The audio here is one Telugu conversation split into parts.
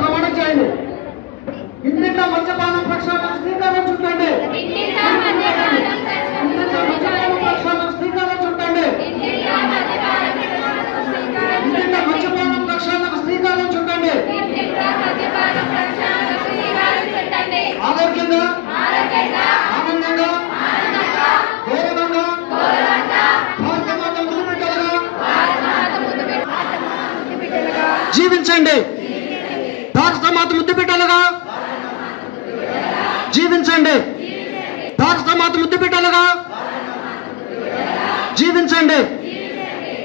ప్రమాణం చేయండి ఇంటింట్లో మద్యపానం ప్రక్షాళన శ్రీకారం చుట్టండి. ఆరోగ్యంగా ఆనందంగా గౌరవంగా జీవించండి. మాత ముద్దు పెట్టాలగా? జీవించండి. భారత మాత ముద్దు పెట్టాలగా? జీవించండి.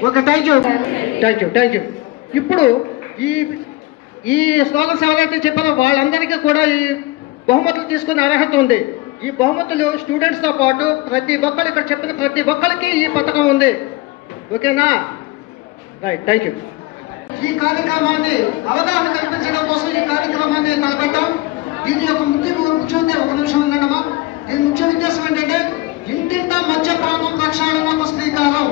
Okay thank you thank you thank you ఇప్పుడు ఈ ఈ స్లోగన్స్ ఎవరైతే చెప్పారో వాళ్ళందరికీ కూడా ఈ బహుమతులు తీసుకునే అర్హత ఉంది. ఈ బహుమతులు స్టూడెంట్స్తో పాటు ప్రతి ఒక్కరు ఇక్కడ చెప్పిన ప్రతి ఒక్కరికి ఈ పథకం ఉంది. ఓకేనా? రైట్ థ్యాంక్ యూ ఈ కార్యక్రమాన్ని అవగాహన కల్పించడం కోసం ఈ కార్యక్రమాన్ని తలపెట్టాం. దీని యొక్క ముఖ్య ముఖ్య ఒక నిమిషం ఉందన్నమా? దీని ముఖ్య ఉద్దేశం ఏంటంటే ఇంటింటా మద్యపానం ప్రక్షాళనకు శ్రీకారం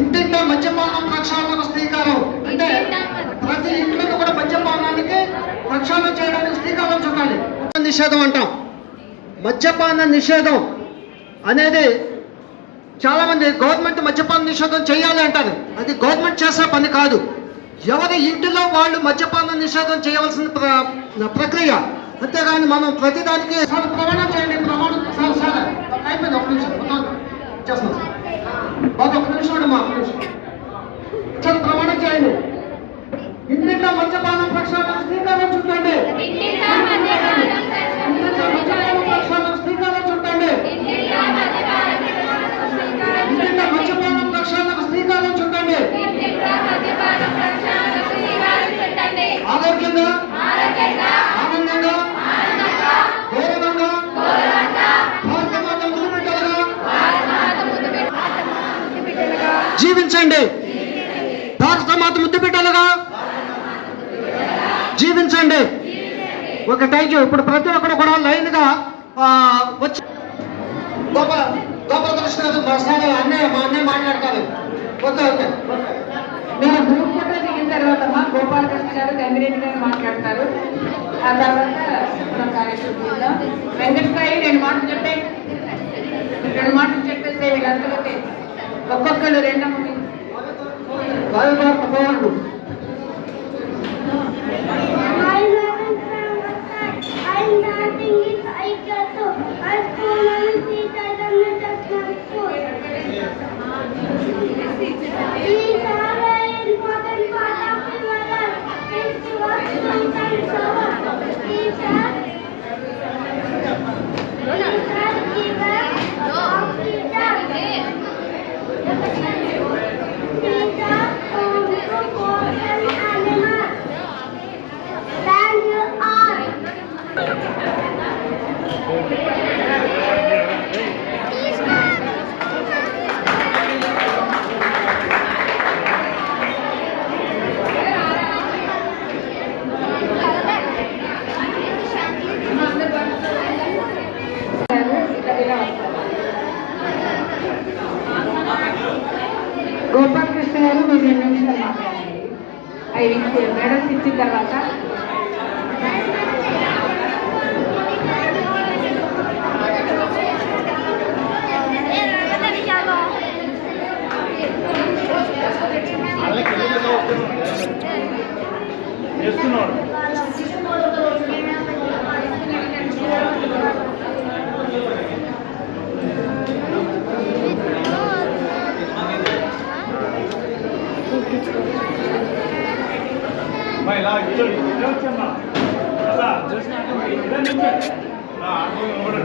ఇంటింటా మద్యపానం ప్రక్షాళనకు శ్రీకారం అంటే ప్రతి ఇంట్లో కూడా మద్యపానానికి ప్రక్షాళన చేయడానికి శ్రీకారం చుట్టాలి నిషేధం అంటాం. మద్యపాన నిషేధం అనేది చాలా మంది గవర్నమెంట్ మద్యపాన నిషేధం చేయాలి అంటారు. అది గవర్నమెంట్ చేసే పని కాదు. ఎవరి ఇంటిలో వాళ్ళు మద్యపాన నిషేధం చేయవలసిన ప్ర- ప్రక్రియ. అంతేగాని మనం ప్రతిదానికి సార్ ప్రమాణం చేయండి ప్రమాణం అయిపోయింది ఒక నిమిషం మొత్తం సార్. బాబు ఒక నిమిషం అండి మా సార్ ప్రమాణం చేయండి. ఇంటిలో మద్యపానం ప్రక్షాళన శ్రీకారం చుట్టండి. ఆరోగ్యంగా ఆనందంగా జీవించండి భారత మాత ముద్దు బిడ్డలుగా జీవించండి. ఓకే థ్యాంక్ యూ ఇప్పుడు ప్రతి ఒక్కరు కూడా లైన్గా వచ్చి గొప్ప గోపాలకృష్ణ గారు మా సార్ అన్నయ్య మా అన్నయ్య మాట్లాడతారు. Okay okay okay. తర్వాత మా గోపాలకృష్ణ గారు గంగిరెడ్డి గారు మాట్లాడతారు. ఆ తర్వాత మన కార్యక్రమం వెంకటసాయి రెండు మాటలు చెప్పే రెండు మాటలు చెప్పేస్తే వీళ్ళందరికీ ఒక్కొక్కరు రెండు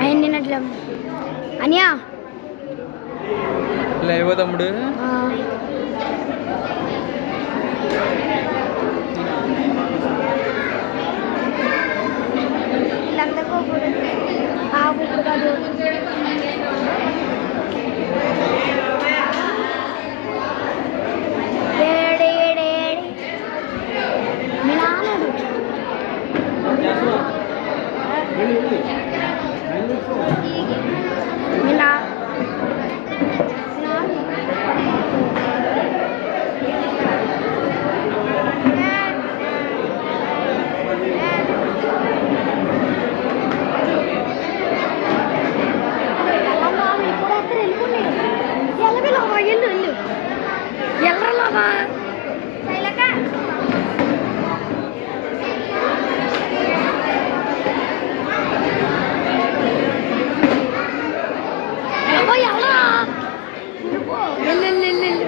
అయ్యింది నిన్నట్ల అనియా. లేవో తమ్ముడు. వీళ్ళందరికీ ఆవు కాదు ఏడు ఏడు ఏడు మీ నాన్నడు మీ నా నాన్న మామా శైలక ఎవో ఎవరా వెళ్ళు వెళ్ళు వెళ్ళు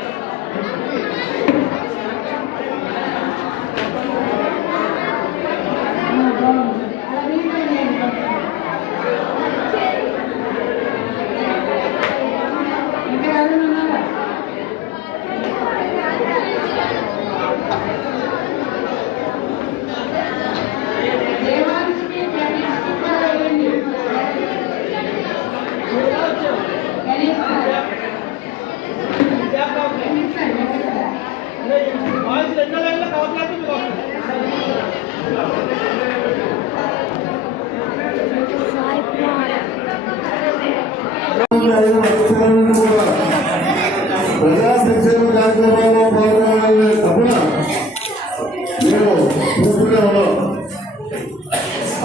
ఇంకా ఎవరైనా ఉన్నారా? దేవానికి గణేష్ కూడా వేయండి. గణేష్ గారు. గణేష్ గారు, గణేష్ గారు. ప్రజా సంక్షేమ కార్యక్రమాల్లో పాల్గొనాలనే తపన మేము చూస్తూనే ఉన్నాం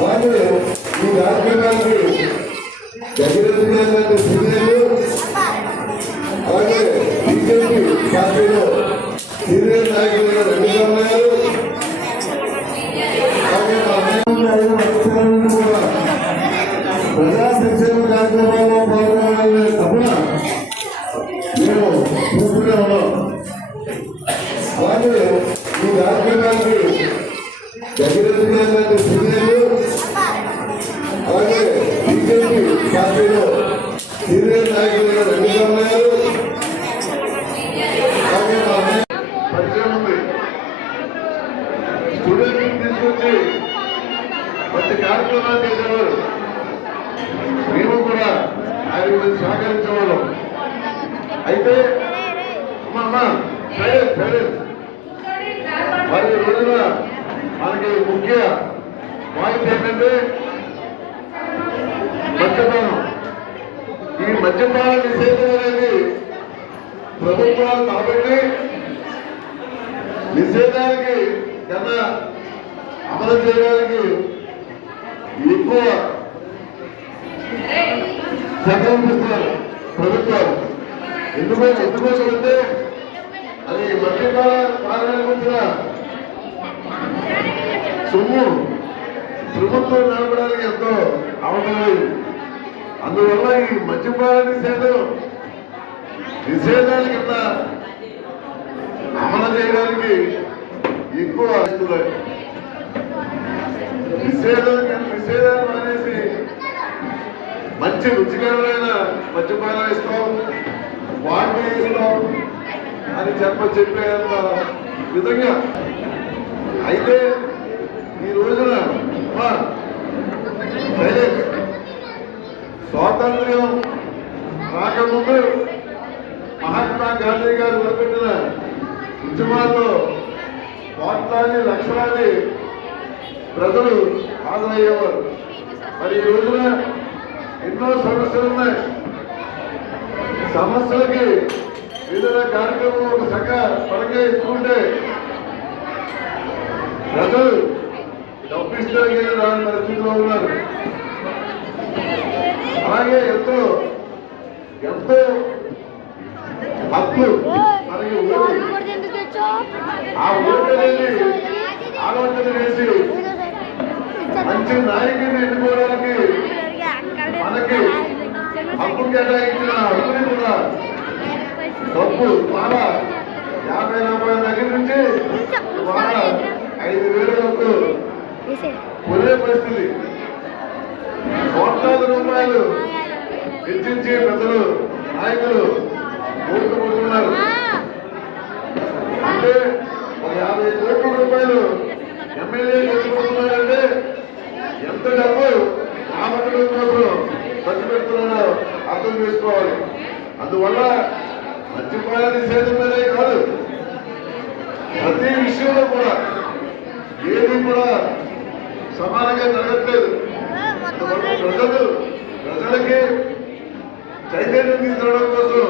వాళ్ళు ఈ కార్యక్రమానికి దగ్గర సహకరించేవాళ్ళం అయితే మరి ఈ రోజున మనకి ముఖ్య పాయింట్ ఏంటంటే మద్యపానం. ఈ మద్యపాన నిషేధం అనేది ప్రభుత్వాలు కాబట్టి నిషేధానికి కన్నా అమలు చేయడానికి ఎక్కువ సంకల్పిస్తున్నారు ప్రభుత్వం. ఎందుకు ఎందుకోసం అంటే అది మద్యపాన పాలనకు సొమ్ము. ప్రభుత్వం నడపడానికి ఎంతో అవసరమైంది అందువల్ల ఈ మద్యపాన నిషేధం నిషేధాల కింద అమలు చేయడానికి ఎక్కువ ఇస్తున్నారు నిషేధం నిషేధాలు మంచి రుచికరమైన మద్యపానం ఇస్తాం వాటి ఇస్తాం అని చెప్ప చెప్పేంత విధంగా. అయితే ఈ రోజున స్వాతంత్ర్యం రాకముందు మహాత్మా గాంధీ గారు మొదలుపెట్టిన ఉద్యమాల్లో కోట్లాది లక్షలాది ప్రజలు హాజరయ్యేవారు. మరి ఈ రోజున ఎన్నో సమస్యలు ఉన్నాయి. సమస్యలకి ఏదైనా కార్యక్రమం ఒక సంఘ పరంగా ఎత్తుకుంటే ప్రజలు డబ్బిస్తే రాని పరిస్థితిలో ఉన్నారు. అలాగే ఎంతో ఎంతో హక్కులు మనకి ఆ ఓటు ఆలోచన చేసి మంచి నాయకుడిని ఎన్నుకోవడానికి మనకి అప్పుడు కేటాయించిన హక్కుని కూడా డబ్బు బాగా యాభై నలభై దగ్గర నుంచి బాగా ఐదు వేల వరకు కొనే పరిస్థితి. కోట్లాది రూపాయలు వెచ్చించి పెద్దలు నాయకులు కోరుకుంటున్నారు. అంటే ఒక యాభై కోట్ల రూపాయలు ఎమ్మెల్యే ఎత్తుకుంటున్నారంటే ఎంత డబ్బు రాబట్టడం కోసం ఖర్చు పెడుతున్నారో అర్థం చేసుకోవాలి. అందువల్ల మద్యపాన నిషేధం మీదే కాదు ప్రతి విషయంలో కూడా ఏది కూడా సమానంగా జరగట్లేదు. అందువల్ల ప్రజలు ప్రజలకి చైతన్యం తీసుకురావడం కోసం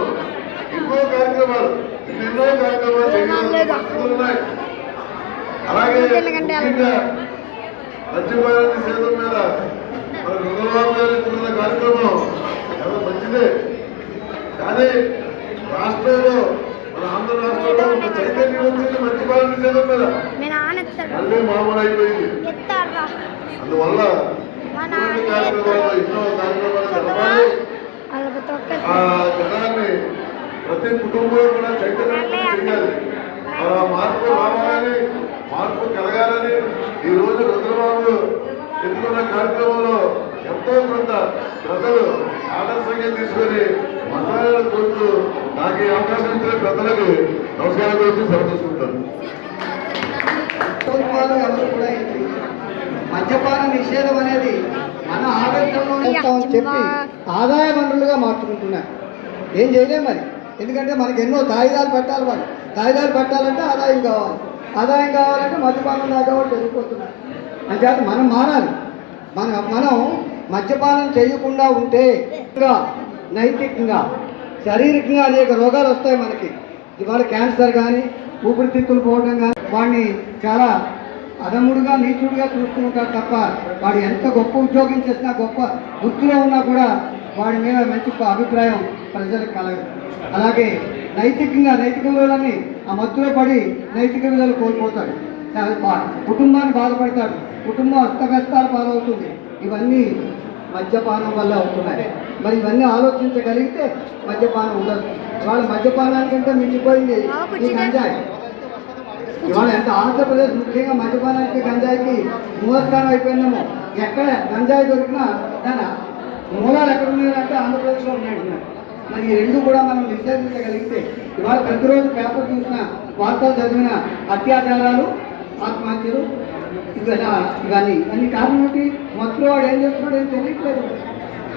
ఎన్నో కార్యక్రమాలు ఎన్నెన్నో కార్యక్రమాలు ఉన్నాయి. అలాగే ముఖ్యంగా మద్యపాన నిషేధం మీద మన చంద్రబాబు గారు ఇస్తున్న కార్యక్రమం చాలా మంచిదే. కానీ రాష్ట్రంలో మన ఆంధ్ర రాష్ట్రంలో ఒక చైతన్యం వచ్చింది మద్యపాన నిషేధం మీద మీ నాన్న ఎత్తాడు. మళ్ళీ మామూలు అయిపోయింది అందువల్ల కార్యక్రమాలు ఎన్నో కార్యక్రమాలు జరపాలి. ఆ జనాన్ని ప్రతి కుటుంబంలో కూడా చైతన్యం చేయాలి. ఆ మార్పు రావాలని మార్పు కలగాలని ఈ రోజు రుద్రబాబు ఎన్నుకున్న కార్యక్రమంలో ఎంతో కొంత ప్రజలు ఆదర్శంగా తీసుకొని మసాలాలు కోరుతూ నాకు ఈ అవకాశం ఇచ్చిన పెద్దలకు నమస్కారం కూడా ఏంటి మద్యపాన నిషేధం అనేది మన ఆరోగ్యంలో చేస్తామని చెప్పి ఆదాయ వనరులుగా మార్చుకుంటున్నారు. ఏం చేయలేం మరి? ఎందుకంటే మనకి ఎన్నో తాయిదాలు పెట్టాలి వాళ్ళు తాయిదాలు పెట్టాలంటే ఆదాయం కావాలి. ఆదాయం కావాలంటే మద్యపానం దాకా వాళ్ళు పెరిగిపోతున్నారు. అంచేత మనం మారాలి. మన మనం మద్యపానం చేయకుండా ఉంటే నైతికంగా శారీరకంగా అనేక రోగాలు వస్తాయి మనకి. ఇవాళ క్యాన్సర్ కానీ ఊపిరితిత్తులు పోవడం కానీ వాడిని చాలా అదముడుగా నీచుడుగా చూస్తూ ఉంటారు తప్ప వాడు ఎంత గొప్ప ఉద్యోగం చేసినా గొప్ప వృత్తిలో ఉన్నా కూడా వాడి మీద మంచి అభిప్రాయం ప్రజలకు కలగదు. అలాగే నైతికంగా నైతిక విలువలని ఆ మత్తులో పడి నైతిక విలువలు కోల్పోతాడు. చాలా కుటుంబాన్ని బాధపడతాడు. కుటుంబం అస్తవ్యస్తాలు పాలవుతుంది. ఇవన్నీ మద్యపానం వల్ల అవుతున్నాయి. మరి ఇవన్నీ ఆలోచించగలిగితే మద్యపానం ఉండదు. ఇవాళ మద్యపానానికంటే మించిపోయింది ఈ గంజాయి. ఇవాళ ఎంత ఆంధ్రప్రదేశ్ ముఖ్యంగా మద్యపానానికి గంజాయికి మూలస్థానం అయిపోయిందేమో ఎక్కడ గంజాయి దొరికినా దాని మూలాలు ఎక్కడ ఉన్నాయంటే ఆంధ్రప్రదేశ్లో ఉన్నాయంటున్నారు మరి ఈ రెండు కూడా మనం నిషేధించగలిగితే ఇవాళ ప్రతిరోజు పేపర్ చూసిన వార్తలు చదివిన అత్యాచారాలు ఆత్మహత్యలు ఇవన్నీ ఇవన్నీ. ఇవన్నీ కారణం ఏంటి మత్తులో వాడు ఏం చేస్తున్నాడు ఏం తెలియట్లేదు.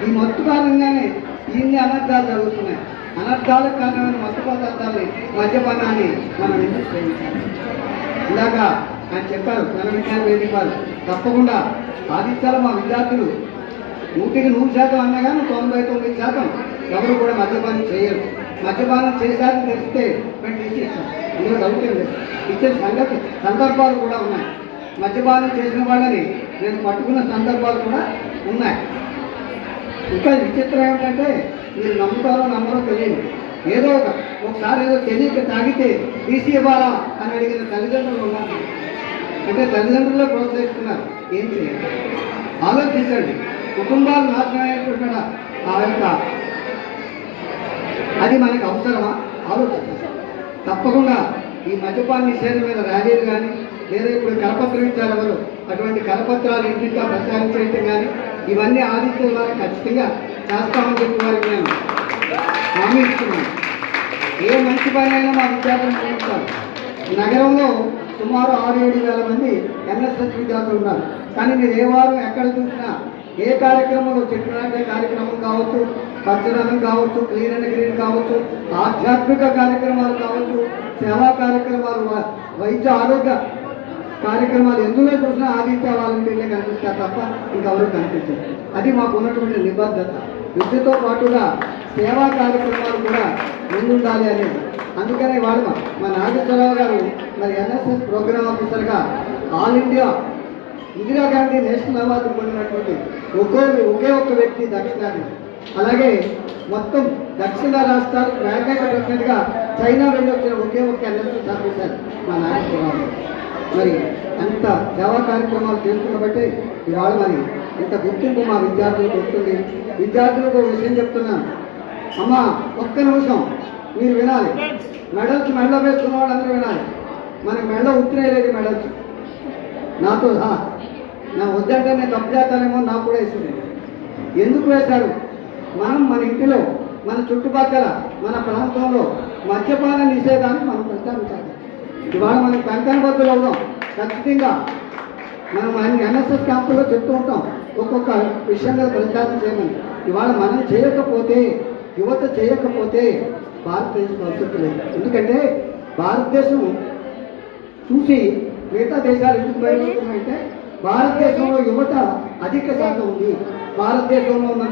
ఈ మత్తు కారణంగానే ఇన్ని అనర్థాలు జరుగుతున్నాయి. అనర్థాలకు కారణమైన మత్తు పదార్థాన్ని మద్యపానాన్ని మనం ఎందుకు ప్రేమించాలి ఇలాగ ఆయన చెప్పారు మన విజ్ఞాన వేదిక తప్పకుండా ఆదిత్యాల మా విద్యార్థులు. నూటికి నూరు శాతం అన్నా కానీ తొంభై తొమ్మిది శాతం ఎవరు కూడా మద్యపానం చేయరు. మద్యపానం చేశారని తెలిస్తే మేము టీసీ ఇచ్చాం అందులో డౌట్ ఏం లేదు. ఇచ్చే సంగతి సందర్భాలు కూడా ఉన్నాయి. మద్యపానం చేసిన వాళ్ళని నేను పట్టుకున్న సందర్భాలు కూడా ఉన్నాయి. ఇంకా విచిత్రం ఏంటంటే మీరు నమ్ముతారో నమ్మరో తెలియదు. ఏదో ఒక ఒకసారి ఏదో తెలియక తాగితే తీసి ఇవ్వాలా అని అడిగిన తల్లిదండ్రులు ఉన్నారు. అంటే తల్లిదండ్రులే ప్రోత్సహిస్తున్నారు. ఏం చేయాలి? ఆలోచించండి. కుటుంబాలు నాశనం అయ్యేటువంటి ఆ యొక్క అది మనకి అవసరమా? ఆలోచించండి. తప్పకుండా ఈ మద్యపాన నిషేధం మీద ర్యాలీలు కానీ లేదా ఇప్పుడు కరపత్రం ఇచ్చారు ఎవరు అటువంటి కరపత్రాలు ఇంటింటా ప్రచారం చేయటం కానీ ఇవన్నీ ఆదిత్యం వారికి ఖచ్చితంగా చేస్తామని చెప్పి వారికి నేను హామీ ఇస్తున్నాను ఏ మంచి పని అయినా మా విద్యార్థులు చేస్తారు. నగరంలో సుమారు ఆరు ఏడు వేల మంది ఎన్ఎస్ఎస్ విద్యార్థులు ఉన్నారు. కానీ మీరు ఏ వారు ఎక్కడ చూసినా ఏ కార్యక్రమంలో చెట్టు నాటే కార్యక్రమం కావచ్చు పచ్చదనం కావచ్చు క్లీన్ అండ్ గ్రీన్ కావచ్చు ఆధ్యాత్మిక కార్యక్రమాలు కావచ్చు సేవా కార్యక్రమాలు వైద్య ఆరోగ్య కార్యక్రమాలు ఎందులో చూసినా ఆదిత్య వాలంటీర్లే కనిపిస్తారు తప్ప ఇంకెవరు కనిపించరు. అది మాకు ఉన్నటువంటి నిబద్ధత. విద్యతో పాటుగా సేవా కార్యక్రమాలు కూడా ముందుండాలి అనేది. అందుకనే వాళ్ళు మా నాగేశ్వరరావు గారు మరి ఎన్ఎస్ఎస్ ప్రోగ్రామ్ ఆఫీసర్గా all India Indira Gandhi national award పొందినటువంటి ఒకే ఒకే ఒక్క వ్యక్తి దక్షిణాది. అలాగే మొత్తం దక్షిణ రాష్ట్రాలు ఏకైక ప్రెసిడెంట్గా చైనా వెళ్ళి వచ్చిన ఒకే ఒక్క ఎన్ఎస్ఎస్ ఆఫీసర్ మా నాగేశ్వరరావు గారు. మరి అంత సేవా కార్యక్రమాలు చేస్తున్న బట్టి ఇవాళ మరి ఇంత గుర్తింపు మా విద్యార్థులకు వస్తుంది. విద్యార్థులకు ఒక విషయం చెప్తున్నాను అమ్మా ఒక్క నిమిషం. మీరు వినాలి. మెడల్స్ మెడలో వేసుకున్న వాళ్ళందరూ వినాలి. మనకి మెడ ఉత్తరేలేదు మెడల్స్. నాతో సహా. నా వద్దంటే నేను తప్పు చేస్తానేమో నాకు కూడా వేసింది ఎందుకు వేశారు? మనం మన ఇంటిలో మన చుట్టుపక్కల మన ప్రాంతంలో మద్యపాన నిషేధాన్ని మనం ప్రస్తావించాలి. ఇవాళ మనం కంకణబద్దులు అవుదాం. ఖచ్చితంగా మనం అన్ని ఎన్ఎస్ఎస్ క్యాంపుల్లో చెప్తూ ఉంటాం. ఒక్కొక్క విషయంగా ప్రచారం చేయమని. ఇవాళ మనం చేయకపోతే యువత చేయకపోతే భారతదేశం భవిష్యత్తు లేదు. ఎందుకంటే భారతదేశం చూసి మిగతా దేశాలు ఎందుకు భయపడుతున్నాయంటే భారతదేశంలో యువత అధిక శాతం ఉంది. భారతదేశంలో ఉన్న?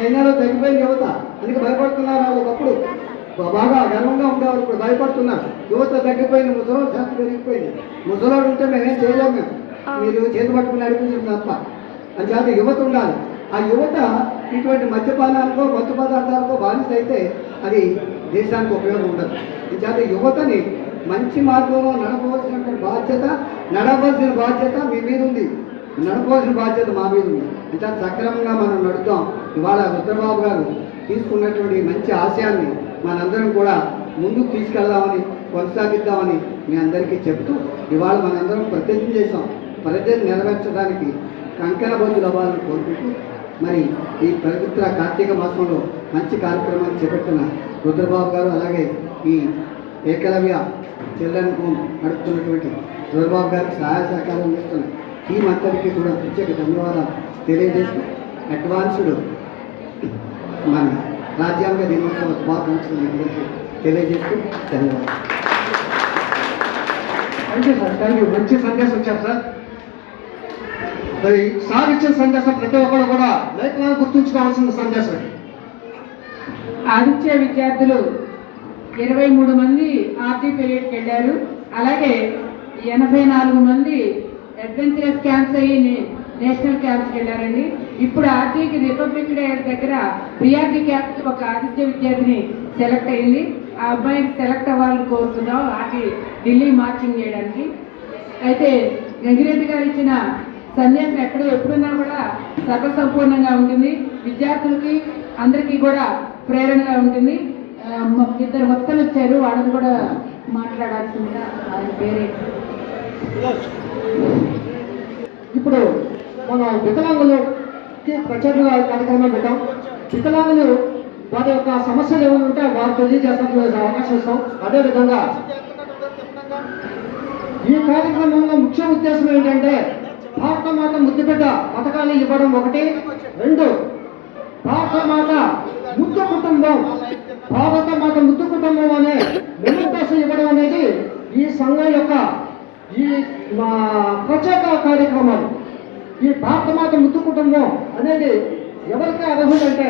చైనాలో తగ్గిపోయిన యువత. అందుకే భయపడుతున్నారు? ఒకప్పుడు బాగా గర్వంగా ఉండేవారు ఇప్పుడు భయపడుతున్నారు యువత తగ్గిపోయింది ముసలోడు శాతం పెరిగిపోయింది. ముసలోడు ఉంటే మేమేం చేయలేము మేము. మీరు చేతి పట్టుకుని నడిపించడం తప్ప. అంచేత యువత ఉండాలి. ఆ యువత ఇటువంటి మద్యపానానికో మత్తు పదార్థాలకో బానిస అయితే అది దేశానికి ఉపయోగం ఉండదు. అంచేత యువతని మంచి మార్గంలో నడపవలసిన బాధ్యత నడవలసిన బాధ్యత మీ మీద ఉంది. నడపవలసిన బాధ్యత మా మీద ఉంది. అంటే సక్రమంగా మనం నడుద్దాం. ఇవాళ రుద్రబాబు గారు తీసుకున్నటువంటి మంచి ఆశయాన్ని మనందరం కూడా ముందుకు తీసుకెళ్దామని కొనసాగిద్దామని మీ అందరికీ చెప్తూ ఇవాళ మనందరం ప్రతిజ్ఞ చేసాం ప్రతిజ్ఞ నెరవేర్చడానికి కంకణబద్దులు అవ్వాలని కోరుకుంటూ మరి ఈ పవిత్ర కార్తీక మాసంలో మంచి కార్యక్రమాన్ని చేపట్టిన రుద్రబాబు గారు అలాగే ఈ ఏకలవ్య చిల్డ్రన్ హోమ్ నడుపుతున్నటువంటి రుద్రబాబు గారికి సహాయ సహకారం చేస్తున్న టీం అందరికీ కూడా ప్రత్యేక ధన్యవాదాలు తెలియజేస్తూ అడ్వాన్స్డ్ మన రాజ్యాంగ దినోత్సవ శుభాకాంక్షలు మీ అందరికీ తెలియజేస్తూ ధన్యవాదాలు. థ్యాంక్ సార్ థ్యాంక్ యూ మంచి సందేశం ఇచ్చారు సార్ మరి సార్ ఇచ్చిన సందేశం ప్రతి ఒక్కరు కూడా లాంగ్ గుర్తుంచుకోవాల్సిన సందేశం ఆదిత్య విద్యార్థులు ఇరవై మూడు మంది ఆర్టీ పీరియడ్కి వెళ్ళారు. అలాగే ఎనభై నాలుగు మంది అడ్వెంచరస్ క్యాంప్స్ అయ్యి నేషనల్ క్యాంప్స్కి వెళ్ళారండి. ఇప్పుడు ఆర్టీకి రిపబ్లిక్ డే దగ్గర ప్రియార్టీ క్యాంప్ ఒక ఆదిత్య విద్యార్థిని సెలెక్ట్ అయింది ఆ అబ్బాయికి సెలెక్ట్ అవ్వాలని కోరుతున్నాం ఆర్టీ ఢిల్లీ మార్చింగ్ చేయడానికి. అయితే గంగిరెడ్డి గారు ఇచ్చిన సందేశం ఎక్కడ ఎప్పుడున్నా కూడా సర్వసంపూర్ణంగా ఉంటుంది. విద్యార్థులకి అందరికీ కూడా ప్రేరణగా ఉంటుంది. ఇద్దరు వక్తలు వచ్చారు. వాళ్ళని కూడా మాట్లాడాల్సిందిగా ఆయన పేరే. ఇప్పుడు మనం వికలాంగులకి ప్రచార కార్యక్రమం పెట్టాం. వికలాంగులు వారి యొక్క సమస్యలు ఏమైనా ఉంటే వారు తెలియజేస్తానికి అవకాశం ఇస్తాం. అదేవిధంగా ఈ కార్యక్రమంలో ముఖ్య ఉద్దేశం ఏంటంటే భారత మాత ముద్దుబిడ్డ పథకాలు ఇవ్వడం ఒకటి. రెండు భారత మాత ముద్దు కుటుంబం భారత మాత ముద్దు కుటుంబం అనే మెమెంటోస్ ఇవ్వడం అనేది ఈ సంఘం యొక్క ఈ మా ప్రత్యేక కార్యక్రమాలు ఈ భారత మాత ముద్దు కుటుంబం అనేది ఎవరికి అర్హులంటే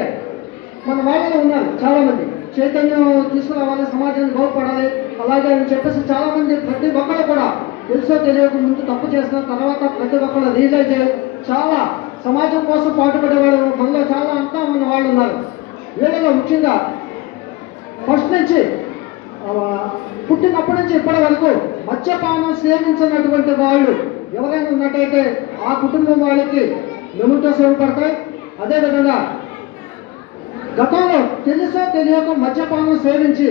మన వాళ్ళలో ఉన్నారు చాలామంది. చైతన్యం తీసుకురావాలి సమాజాన్ని బాగుపడాలి అలాగే అని చెప్పేసి చాలామంది ప్రతి ఒక్కరు కూడా తెలుసో తెలియక ముందు తప్పు చేసిన తర్వాత ప్రతి ఒక్కరు రియలైజ్ అయ్యి చాలా సమాజం కోసం పాటుపడే వాళ్ళు మనలో చాలా అంతా ఉన్న వాళ్ళు ఉన్నారు. వీళ్ళలో ముఖ్యంగా ఫస్ట్ నుంచి పుట్టినప్పటి నుంచి ఇప్పటి వరకు మద్యపానం సేవించినటువంటి వాళ్ళు ఎవరైనా ఉన్నట్టయితే ఆ కుటుంబం వాళ్ళకి మెముతో సేవపడతాయి అదేవిధంగా గతంలో తెలుసో తెలియక మద్యపానం సేవించి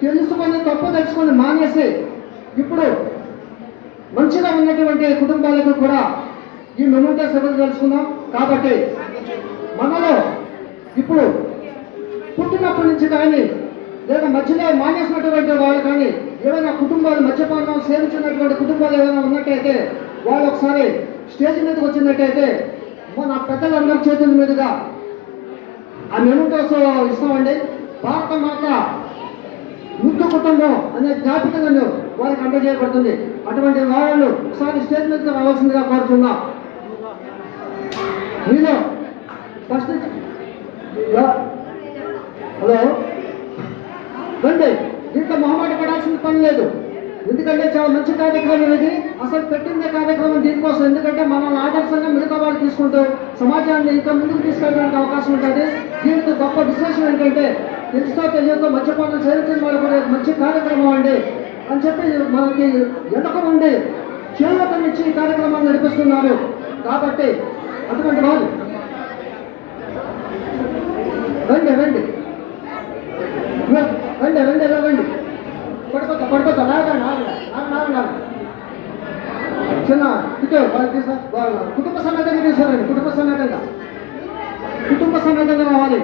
తెలుసుకొని తప్పు తెలుసుకొని మానేసి ఇప్పుడు మంచిగా ఉన్నటువంటి కుటుంబాలకు కూడా ఈ మెమోటో సేవలు తెలుసుకుందాం. కాబట్టి మనలో ఇప్పుడు పుట్టినప్పటి నుంచి కానీ లేదా మధ్యలో మానేసినటువంటి వాళ్ళు కానీ ఏమైనా కుటుంబాలు మద్యపానం సేవించినటువంటి కుటుంబాలు ఏమైనా ఉన్నట్టయితే వాళ్ళు ఒకసారి స్టేజ్ మీదకి వచ్చినట్టయితే మన పెద్దలందరి చేతుల మీదుగా ఆ మెమోటోస్ ఇస్తామండి. భారత మాత ముద్దు కుటుంబం అనే జ్ఞాపికలను వారికి అందజేయబడుతుంది. అటువంటి వాళ్ళు ఒకసారి స్టేజ్ మీదకి రావాల్సిందిగా కోరుతున్నా మీలో ఫస్ట్ హలో? రండి. దీంట్లో మొహమాట పని లేదు. ఎందుకంటే చాలా మంచి కార్యక్రమం ఇది. అసలు పెట్టిందే కార్యక్రమం దీనికోసం. ఎందుకంటే మనం ఆదర్శంగా మిగతా వాళ్ళు తీసుకుంటూ సమాజాన్ని ఇంకా ముందుకు తీసుకెళ్ళడానికి అవకాశం ఉంటుంది. దీనికి గొప్ప విశేషం ఏంటంటే తెలుసో తెలియక మద్యపానం చేయించిన వాళ్ళు కూడా మంచి కార్యక్రమం అండి. అని చెప్పి మనకి వెనక నుండి చేయూతనిచ్చి ఈ కార్యక్రమాన్ని నడిపిస్తున్నారు. కాబట్టి అటువంటి వాళ్ళు. రండి. రండి రండి రండి. ఇలా చిన్న ఇటు కుటుంబ సమేతంగా తీసారండి కుటుంబ సమేతంగా కుటుంబ సమేతంగా రావాలి.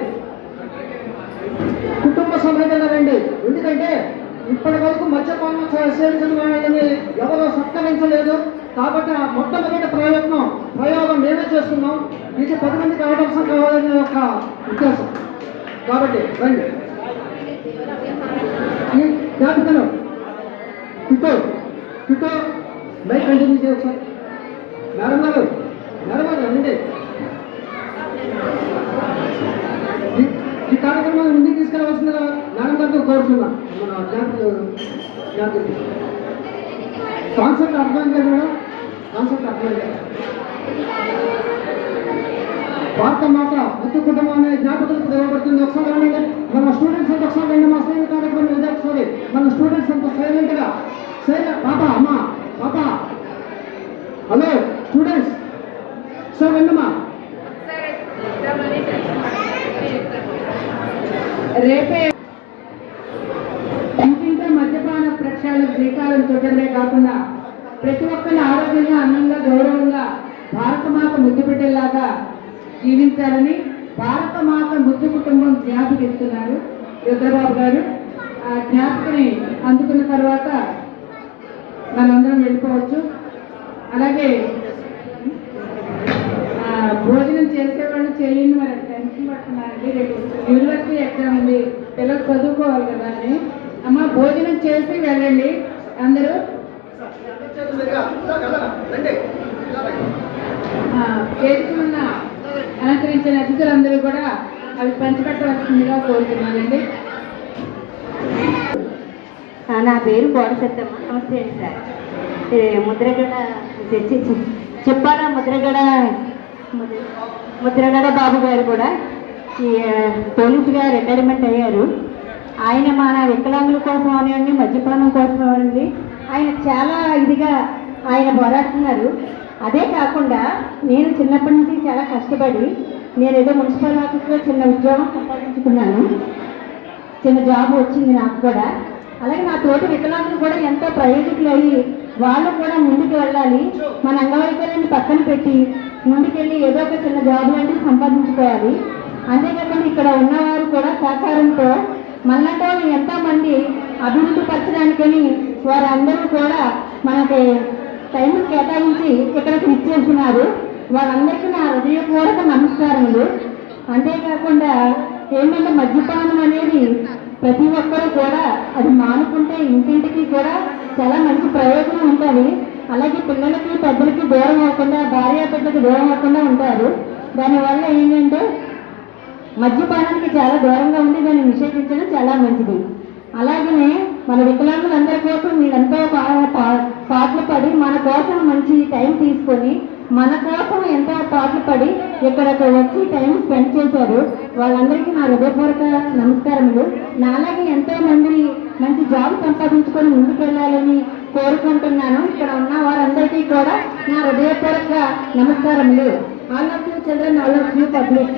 కుటుంబ సమేతంగా రండి. ఎందుకంటే ఇప్పటి వరకు మద్యపానం సేవించడం సేవించిన ఎవరో సత్కరించలేదు. కాబట్టి ఆ మొట్టమొదటి ప్రయత్నం ప్రయోగం మేమే చేస్తున్నాం. ఇది పది మందికి అవకాశం కావాలనే ఒక ఉద్దేశం. కాబట్టి రండి. ఈ కితో కితో మైక్ కంటిన్యూ చేయ ఒకసారి మేడం గారు మేడం గారు రండి ఈ- ఈ కార్యక్రమాన్ని ముందుకు తీసుకెళ్ళవలసిందిగా మేడం గారితో కోరుతున్నా మన జ్ఞాపక జ్ఞాపక కాన్సెప్ట్ అర్థమైంది కదా మేడం కాన్సెప్ట్ అర్థమైంది కదా భారత మాత ముత్తు కుటుంబం అనే జ్ఞాపకాలకు దేవబడుతుంది ఒకసారి రండి. మన స్టూడెంట్స్ అంతా ఒకసారి రండి. మా సైనిక కార్యక్రమం ఇదే ఒకసారి మన స్టూడెంట్స్ అంతా సైలెంట్గా. సైలెంట్ పాప అమ్మ పాప హలో స్టూడెంట్స్ సార్ రండమ్మా రేపే ఇంటింటా మద్యపాన ప్రక్షాళన శ్రీకారం చుట్టడమే కాకుండా ప్రతి ఒక్కరిని ఆరోగ్యంగా అందంగా గౌరవంగా భారతమాత ముద్దు బిడ్డలాగా జీవించాలని భారతమాత ముద్దు కుటుంబం జ్ఞాపకిస్తున్నారు రుద్రబాబు గారు ఆ జ్ఞాపకని అందుకున్న తర్వాత మనందరం వెళ్ళిపోవచ్చు. అలాగే భోజనం చేసేవాళ్ళు చేయండి మరి టెన్షన్ పడుతున్నారండి. రేపు యూనివర్సిటీ ఎగ్జామ్ ఉంది. పిల్లలు చదువుకోవాలి కదా అని. అమ్మ భోజనం చేసి వెళ్ళండి. అందరూ ఉన్న అలంకరించిన అతిథులందరూ కూడా అవి పంచిపెట్టవలసిందిగా కోరుతున్నానండి. నా పేరు కోడసత్తమ్మ నమస్తే అండి సార్. ముద్రగడ తెచ్చి చెప్పారా ముద్రగడ? ముద్ర- ముద్రగడ బాబు గారు కూడా పోలీసుగా రిటైర్మెంట్ అయ్యారు. ఆయన మన వికలాంగుల కోసం అవనివ్వండి మద్యపానం కోసం అవనివ్వండి. ఆయన చాలా ఇదిగా ఆయన పోరాడుతున్నారు. అదే కాకుండా నేను చిన్నప్పటి నుంచి చాలా కష్టపడి నేను ఏదో మున్సిపల్ ఆఫీస్లో చిన్న ఉద్యోగం సంపాదించుకున్నాను. చిన్న జాబ్ వచ్చింది నాకు కూడా. అలాగే నా తోటి వికలాంగులు కూడా ఎంతో ప్రయోజకులు అయ్యి వాళ్ళు కూడా ముందుకు వెళ్ళాలి. మన అంగవైకల్యాన్ని పక్కన పెట్టి ముందుకెళ్ళి ఏదో ఒక చిన్న జాబ్ లాంటివి సంపాదించుకోవాలి. అంతేకాకుండా ఇక్కడ ఉన్నవారు కూడా సహకారంతో మనతో ఎంతోమంది అభివృద్ధి పరచడానికని వారందరూ కూడా మనకి టైం కేటాయించి ఇక్కడికి ఇచ్చేస్తున్నారు వాళ్ళందరికీ నా హృదయపూర్వక నమస్కారములు. అంతేకాకుండా ఏంటంటే మద్యపానం అనేది ప్రతి ఒక్కరూ కూడా అది మానుకుంటే ఇంటింటికి కూడా చాలా మంచి ప్రయోజనం ఉంటుంది. అలాగే పిల్లలకి పెద్దలకి దూరం అవ్వకుండా భార్య పెద్దలకు దూరం అవ్వకుండా ఉంటారు. దానివల్ల ఏంటంటే మద్యపానానికి చాలా దూరంగా ఉండి దాన్ని నిషేధించడం చాలా మంచిది. అలాగనే మన వికలాంగులందరి కోసం మీరెంతో పా- పాటలు పడి మన కోసం మంచి టైం తీసుకొని మన కోసం ఎంతో పాటలు పడి ఇక్కడకు వచ్చి టైం స్పెండ్ చేశారు. వాళ్ళందరికీ నా హృదయపూర్వక నమస్కారములు. నాలాగే ఎంతో మంది మంచి జాబ్ సంపాదించుకొని ముందుకెళ్ళాలని కోరుకుంటున్నాను. ఇక్కడ ఉన్న వారందరికీ కూడా నా హృదయపూర్వక నమస్కారములు. All of you children all of you public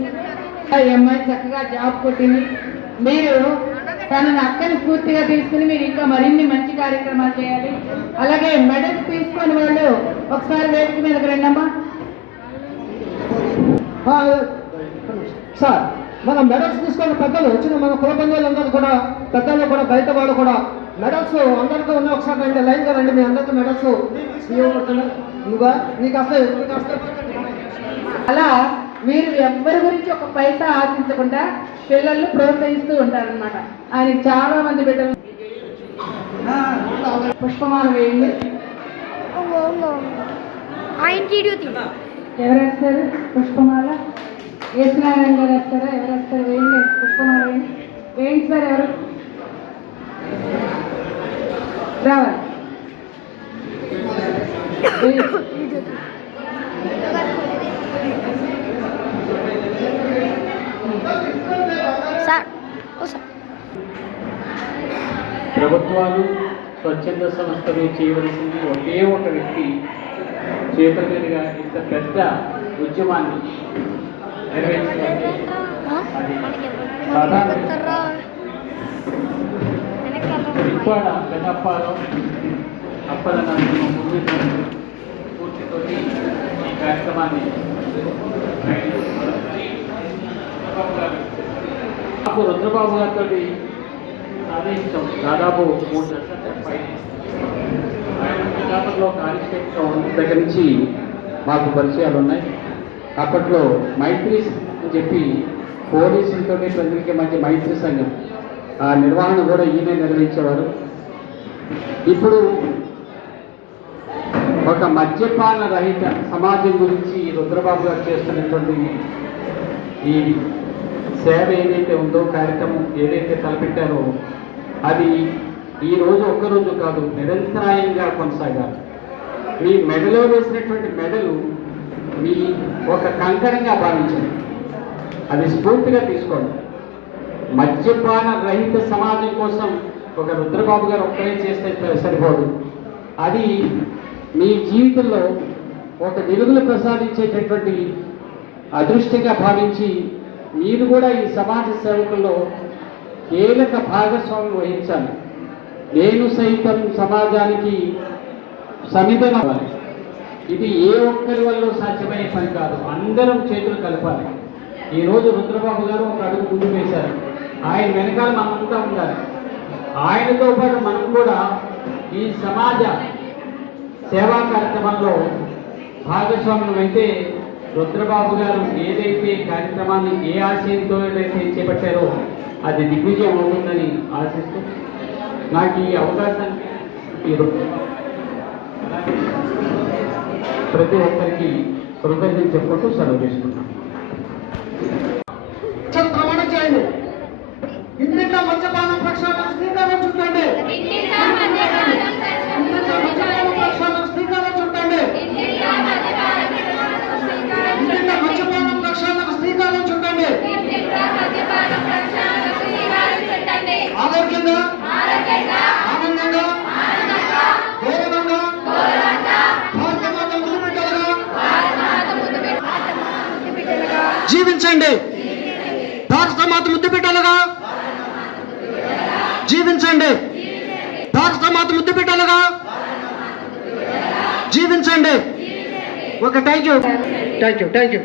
అమ్మాయి చక్కగా జాబ్ కొట్టింది. మీరు తనని అక్కని స్ఫూర్తిగా తీసుకుని మీరు ఇంకా మరిన్ని మంచి కార్యక్రమాలు చేయాలి. అలాగే మెడల్స్ తీసుకొని వాళ్ళు ఒకసారి వేదిక మీదకి రండమ్మా. సార్ మన మెడల్స్ తీసుకున్న పెద్దలు వచ్చిన మన కుల బంధువులందరూ కూడా పెద్దలు కూడా బయట వాళ్ళు కూడా మెడల్స్ అందరికీ ఉన్నాయి ఒకసారి రండి లైన్గా రండి మీ అందరికీ మెడల్స్ నువ్వా నీకు వస్తాయి నీకు వస్తాయి. అలా మీరు ఎవ్వరి గురించి ఒక పైసా ఆశించకుండా పిల్లల్ని ప్రోత్సహిస్తూ ఉంటారనమాట ఆయన చాలా మంది బిడ్డలు పుష్పమాల వేయండి. ఎవరు వేస్తారు పుష్పమాల? వేసినారాయణ గారు వేస్తారా? ఎవరు వేస్తారు వేయండి. పుష్పమాల వేయండి. వేయండి సార్ ఎవరు? రావాలి వేయండి. సార్ ఓ సార్ ప్రభుత్వాలు స్వచ్ఛంద సంస్థలు చేయవలసింది ఒకే ఒక వ్యక్తి చేతుల మీదుగా ఇంత పెద్ద ఉద్యమాన్ని నిర్వహించాలంటే అది సాధారణ ఇప్పాడ గతప్పాలో అప్పల ముందు పూర్తితోటి ఈ కార్యక్రమాన్ని నాకు రుద్రబాబు గారితో దాదాపు మూడు దశల దగ్గర నుంచి మాకు పరిచయాలు ఉన్నాయి. అప్పట్లో మైత్రి అని చెప్పి పోలీసులతో ప్రజలకి మధ్య మైత్రి సంఘం. ఆ నిర్వహణ కూడా ఈయనే నిర్వహించేవారు. ఇప్పుడు ఒక మద్యపాన రహిత సమాజం గురించి రుద్రబాబు గారు చేస్తున్నటువంటి ఈ సేవ ఏదైతే ఉందో కార్యక్రమం ఏదైతే తలపెట్టారో అది ఈ రోజు ఒక్కరోజు కాదు నిరంతరాయంగా కొనసాగాలి. మీ మెడలో వేసినటువంటి మెడలు మీ ఒక కంకణంగా భావించండి. అది స్ఫూర్తిగా తీసుకోండి. మద్యపాన రహిత సమాజం కోసం ఒక రుద్రబాబు గారు ఒక్కరే చేస్తే సరిపోదు. అది మీ జీవితంలో ఒక వెలుగులు ప్రసాదించేటటువంటి అదృష్టంగా భావించి మీరు కూడా ఈ సమాజ సేవకుల్లో కీలక భాగస్వామ్యం వహించాలి. నేను సైతం సమాజానికి సమిధన ఇది ఏ ఒక్కరి వల్ల సాధ్యమయ్యే పని కాదు. అందరం చేతులు కలపాలి. ఈరోజు రుద్రబాబు గారు ఒక అడుగు ముందు వేశారు. ఆయన వెనకాల మనమంతా ఉండాలి. ఆయనతో పాటు మనం కూడా ఈ సమాజ సేవా కార్యక్రమంలో భాగస్వామ్యం అయితే రుద్రబాబు గారు ఏదైతే కార్యక్రమాన్ని ఏ ఆశయంతో అయితే చేపట్టారో అది దిగ్విజయం అవుతుందని ఆశిస్తూ నాకు ఈ అవకాశాన్ని ఈ ప్రతి ఒక్కరికి కృతజ్ఞత చెప్పుకుంటూ సెలవు చేసుకుంటాను ప్రమాణ చేయండి ఇంటింట్లో మద్యపానం ప్రక్షాళన శ్రీకారం చుట్టండి ఇంటింట్లో మద్యపానం ప్రక్షాళన శ్రీకారం చుట్టండి ఇంటింట్లో మద్యపానం ప్రక్షాళన శ్రీకారం చుట్టండి ఆరోగ్యంగా ఆనందంగా గౌరవంగా భారతమాత ముద్దు బిడ్డలుగా జీవించండి భారత మాత ముద్దు పెట్టాలగా? జీవించండి. భారత మాత ముద్దు పెట్టాలగా? జీవించండి. Okay thank you thank you thank you